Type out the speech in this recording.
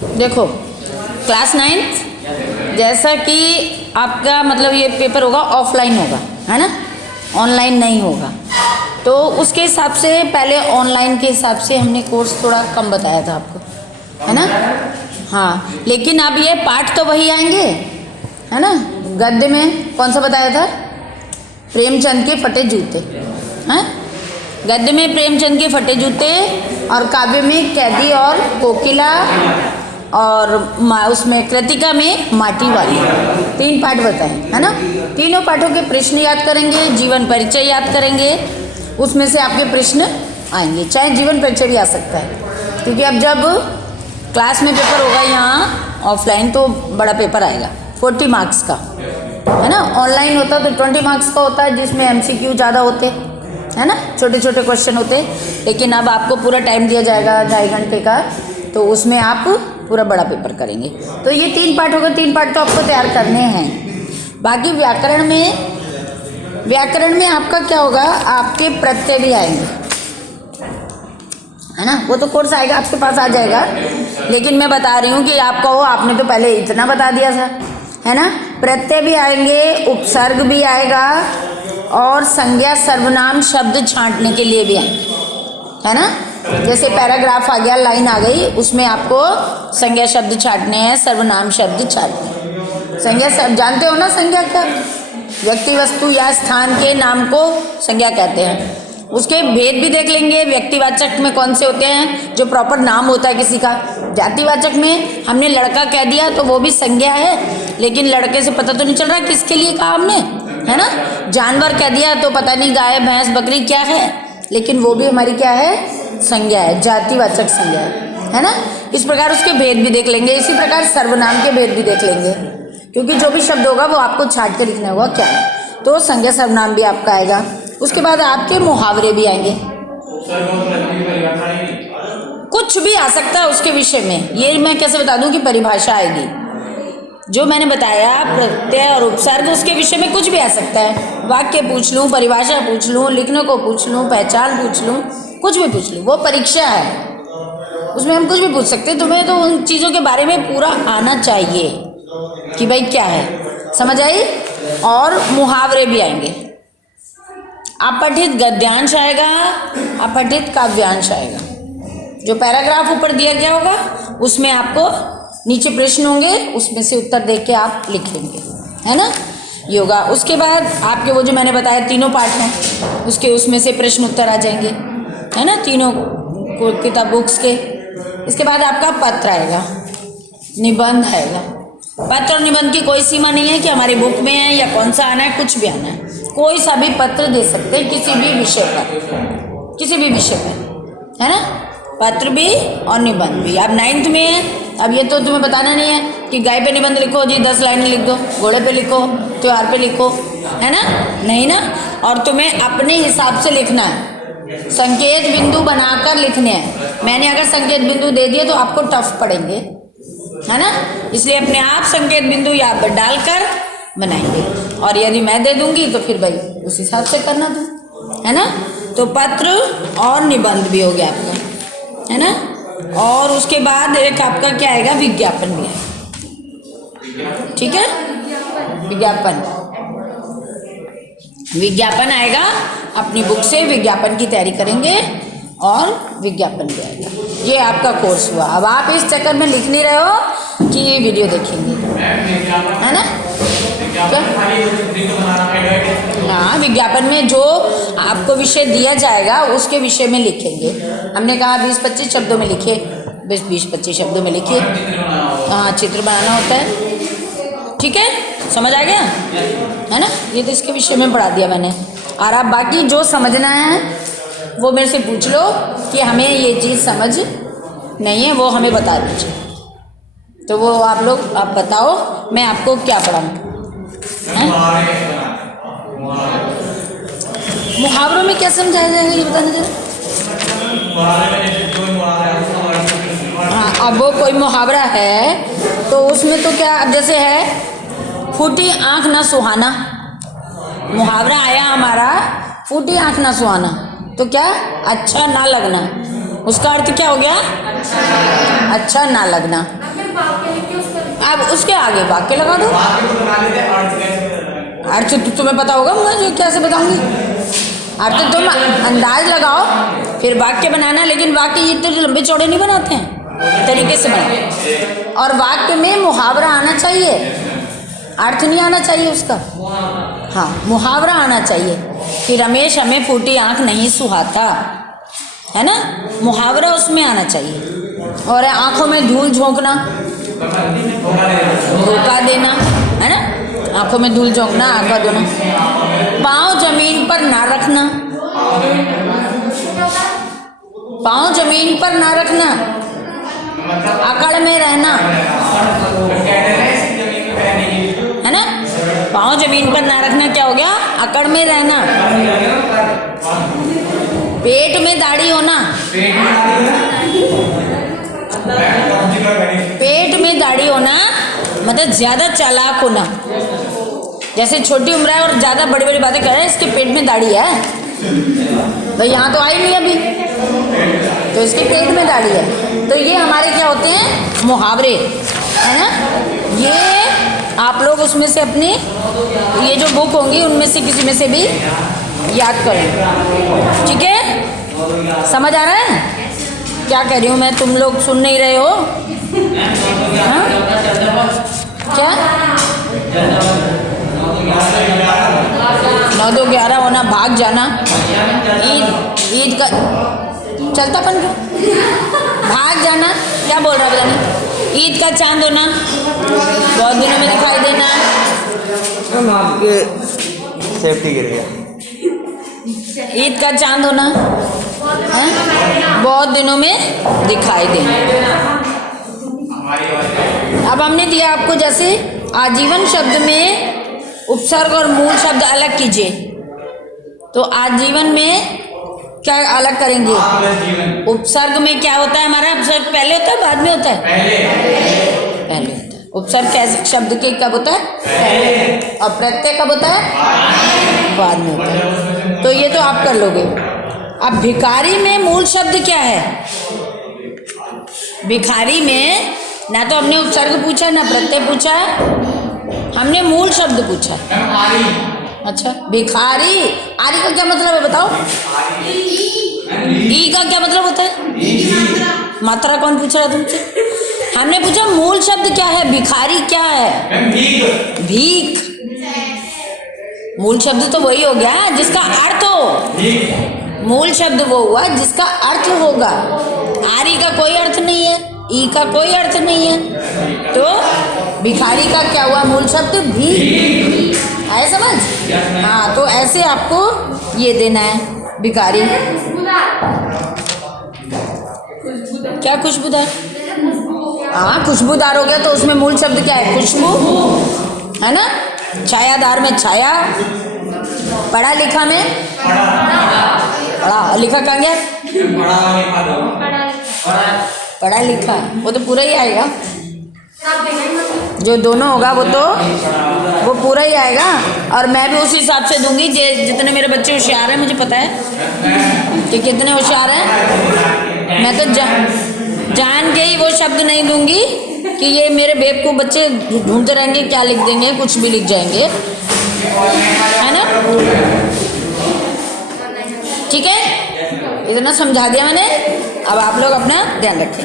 देखो class 9th जैसा कि आपका मतलब ये पेपर होगा ऑफलाइन होगा, है ना, ऑनलाइन नहीं होगा। तो उसके हिसाब से पहले ऑनलाइन के हिसाब से हमने कोर्स थोड़ा कम बताया था आपको, है ना। हाँ, लेकिन अब ये पाठ तो वही आएंगे, है ना। गद्य में कौन सा बताया था? प्रेमचंद के फटे जूते, हैं। गद्य में प्रेमचंद के फटे जूते और काव्य में कैदी और कोकिला और उसमें कृतिका में माटी वाली, 3 पाठ बताएं, है ना। तीनों पाठों के प्रश्न याद करेंगे, जीवन परिचय याद करेंगे, उसमें से आपके प्रश्न आएंगे। चाहे जीवन परिचय भी आ सकता है, क्योंकि अब जब क्लास में पेपर होगा यहाँ ऑफलाइन तो बड़ा पेपर आएगा 40 मार्क्स का, है ना। ऑनलाइन होता तो 20 मार्क्स का होता है, जिसमें MCQ ज़्यादा होते, है ना, छोटे छोटे क्वेश्चन होते। लेकिन अब आपको पूरा टाइम दिया जाएगा 2.5 घंटे का, तो उसमें आप पूरा बड़ा पेपर करेंगे। तो ये 3 पाठ होगा, 3 पाठ तो आपको तैयार करने हैं। बाकी व्याकरण में आपका क्या होगा, आपके प्रत्यय भी आएंगे, है ना। वो तो कोर्स आएगा, आपके पास आ जाएगा। लेकिन मैं बता रही हूँ कि आपका वो आपने तो पहले इतना बता दिया था, है ना। प्रत्यय भी आएंगे, उपसर्ग भी आएगा और संज्ञा सर्वनाम शब्द छांटने के लिए भी आएंगे, है ना। जैसे पैराग्राफ आ गया, लाइन आ गई, उसमें आपको संज्ञा शब्द छांटने हैं, सर्वनाम शब्द छांटने हैं। संज्ञा शब्द जानते हो ना, संज्ञा क्या? व्यक्ति वस्तु या स्थान के नाम को संज्ञा कहते हैं। उसके भेद भी देख लेंगे। व्यक्तिवाचक में कौन से होते हैं, जो प्रॉपर नाम होता है किसी का। जातिवाचक में हमने लड़का कह दिया तो वो भी संज्ञा है, लेकिन लड़के से पता तो नहीं चल रहा किसके लिए कहा हमने, है ना। जानवर कह दिया तो पता नहीं गाय भैंस बकरी क्या है, लेकिन वो भी हमारी क्या है, संज्ञा है, जातिवाचक संज्ञा है ना। इस प्रकार उसके भेद भी देख लेंगे। इसी प्रकार सर्वनाम के भेद भी देख लेंगे, क्योंकि जो भी शब्द होगा वो आपको छांट के लिखना होगा क्या है। तो संज्ञा सर्वनाम भी आपका आएगा। उसके बाद आपके मुहावरे भी आएंगे, कुछ भी आ सकता है उसके विषय में। ये मैं कैसे बता दूं कि परिभाषा आएगी, जो मैंने बताया प्रत्यय और उपसर्ग, उसके विषय में कुछ भी आ सकता है। वाक्य पूछ लूं, परिभाषा पूछ लूं, लिखने को पूछ लूं, पहचान पूछ लूं, कुछ भी पूछ लूं। वो परीक्षा है, उसमें हम कुछ भी पूछ सकते हैं। तुम्हें तो उन चीज़ों के बारे में पूरा आना चाहिए कि भाई क्या है, समझ आई। और मुहावरे भी आएंगे। अपठित गद्यांश आएगा, अपठित काव्यांश आएगा। जो पैराग्राफ ऊपर दिया गया होगा उसमें आपको नीचे प्रश्न होंगे, उसमें से उत्तर देख के आप लिखेंगे, है ना, ये होगा। उसके बाद आपके वो जो मैंने बताया 3 पार्ट हैं, उसके उसमें से प्रश्न उत्तर आ जाएंगे, है ना, तीनों किताब बुक्स के। इसके बाद आपका पत्र आएगा, निबंध आएगा। पत्र और निबंध की कोई सीमा नहीं है कि हमारी बुक में है या कौन सा आना है, कुछ भी आना है। कोई सा भी पत्र दे सकते हैं किसी भी विषय पर, किसी भी विषय पर, है ना। पत्र भी और निबंध भी। अब 9th में है, अब ये तो तुम्हें बताना नहीं है कि गाय पे निबंध लिखो जी, 10 लाइनें लिख दो, घोड़े पे लिखो, त्योहार पे लिखो, है ना, नहीं ना। और तुम्हें अपने हिसाब से लिखना है, संकेत बिंदु बनाकर लिखने हैं। मैंने अगर संकेत बिंदु दे दिए तो आपको टफ पड़ेंगे, है ना, इसलिए अपने आप संकेत बिंदु यहाँ पर डालकर बनाएंगे। और यदि मैं दे दूंगी तो फिर भाई उस हिसाब से करना तुम, है ना। तो पत्र और निबंध भी हो गया आपका, है ना। और उसके बाद एक आपका क्या आएगा, विज्ञापन भी आएगा, ठीक है। विज्ञापन आएगा। अपनी बुक से विज्ञापन की तैयारी करेंगे और विज्ञापन भी आएगा। ये आपका कोर्स हुआ। अब आप इस चक्कर में लिख नहीं रहे हो कि ये वीडियो देखेंगे, है ना। हाँ, विज्ञापन में जो आपको विषय दिया जाएगा उसके विषय में लिखेंगे। हमने कहा 20-25 शब्दों में लिखिए, 20-25 शब्दों में लिखिए। हाँ, चित्र बनाना होता है, ठीक है, समझ आ गया, है ना। ये तो इसके विषय में पढ़ा दिया मैंने। और आप बाकी जो समझना है वो मेरे से पूछ लो कि हमें ये चीज़ समझ नहीं है, वो हमें बता दीजिए। तो वो आप लोग आप बताओ मैं आपको क्या पढ़ाऊँ। मुहावरों में क्या समझाया जाएगा ये बताना जरा। हाँ, अब वो कोई मुहावरा है तो उसमें तो क्या, अब जैसे है फूटी आँख ना सुहाना, मुहावरा आया हमारा फूटी आँख ना सुहाना, तो क्या, अच्छा ना लगना, उसका अर्थ क्या हो गया? अच्छा ना लगना। अब उसके आगे वाक्य लगा दो। अर्थ तो तुम्हें पता होगा, मुझे कैसे बताऊंगी? अर्थ तुम अंदाज लगाओ फिर वाक्य बनाना, लेकिन वाक्य ये तो लंबे चौड़े नहीं बनाते हैं, तरीके से बनाओ। और वाक्य में मुहावरा आना चाहिए, अर्थ नहीं आना चाहिए उसका। हाँ, मुहावरा आना चाहिए कि रमेश हमें फूटी आंख नहीं सुहाता, है ना? मुहावरा उसमें आना चाहिए। और आंखों में धूल झोंकना, धोखा देना, है ना? आंखों में धूल झोंकना, आंखों धोना। पाँव जमीन पर ना रखना, पाँव जमीन पर ना रखना, अकड़ में रहना, है ना? पाँव जमीन पर ना रखना क्या हो गया? अकड़ में रहना। पेट में दाढ़ी होना, पेट में दाढ़ी होना मतलब ज्यादा चालाक होना। जैसे छोटी उम्र है और ज्यादा बड़ी बड़ी बातें कर रहे हैं, इसके पेट में दाढ़ी है भाई, यहाँ तो आई नहीं अभी, तो इसके पेट में दाढ़ी है। तो ये हमारे क्या होते हैं? मुहावरे, है ना? ये आप लोग उसमें से अपनी ये जो बुक होंगी उनमें से किसी में से भी याद करें, ठीक है? समझ आ रहा है क्या कह रही हूँ मैं? तुम लोग सुन नहीं रहे हो? हाँ? क्या 9-2-11 होना, भाग जाना, ईद का चलतापन क्यों? भाग जाना, क्या बोल रहा है? ईद का चांद होना, बहुत दिनों में दिखाई देना। हम आपके सेफ्टी के लिए ईद का चांद होना है, बहुत दिनों में दिखाई देना। अब हमने दिया आपको, जैसे आजीवन शब्द में उपसर्ग और मूल शब्द अलग कीजिए। तो आजीवन में क्या अलग करेंगे? उपसर्ग में क्या होता है हमारा? उपसर्ग पहले होता है बाद में होता है? पहले होता है। उपसर्ग कैसे शब्द के कब होता है? पहले। और प्रत्यय कब होता है? बाद में होता है। तो ये तो आप कर लोगे। अब भिखारी में मूल शब्द क्या है? भिखारी में ना तो हमने उपसर्ग पूछा ना प्रत्यय पूछा, हमने मूल शब्द पूछा। अच्छा, भिखारी, आरी का क्या मतलब है बताओ? ई का क्या मतलब होता है? मात्रा कौन पूछ रहा है तुमसे? हमने पूछा मूल शब्द क्या है, भिखारी क्या है? भीख। मूल शब्द तो वही हो गया जिसका अर्थ हो। मूल शब्द वो हुआ जिसका अर्थ होगा। आरी का कोई अर्थ नहीं है, ई का कोई अर्थ नहीं है, तो भिखारी का क्या हुआ? मूल शब्द भीख। आए समझ? हाँ, तो ऐसे आपको ये देना है भिखारी। क्या खुशबूदार? हाँ, खुशबूदार हो गया तो उसमें मूल शब्द क्या है? खुशबू, है ना? छायादार में छाया, पढ़ा लिखा में पढ़ा लिखा कहाँ गया? पढ़ा लिखा, वो तो पूरा ही आएगा। जो दोनों होगा वो पूरा ही आएगा। और मैं भी उस हिसाब से दूंगी जितने मेरे बच्चे होशियार हैं, मुझे पता है कि कितने होशियार हैं। मैं तो जान के ही वो शब्द नहीं दूंगी कि ये मेरे बेवकूफ बच्चे ढूंढते रहेंगे क्या लिख देंगे, कुछ भी लिख जाएंगे, है ना? ठीक है, इतना समझा दिया मैंने। अब आप लोग अपना ध्यान रखें।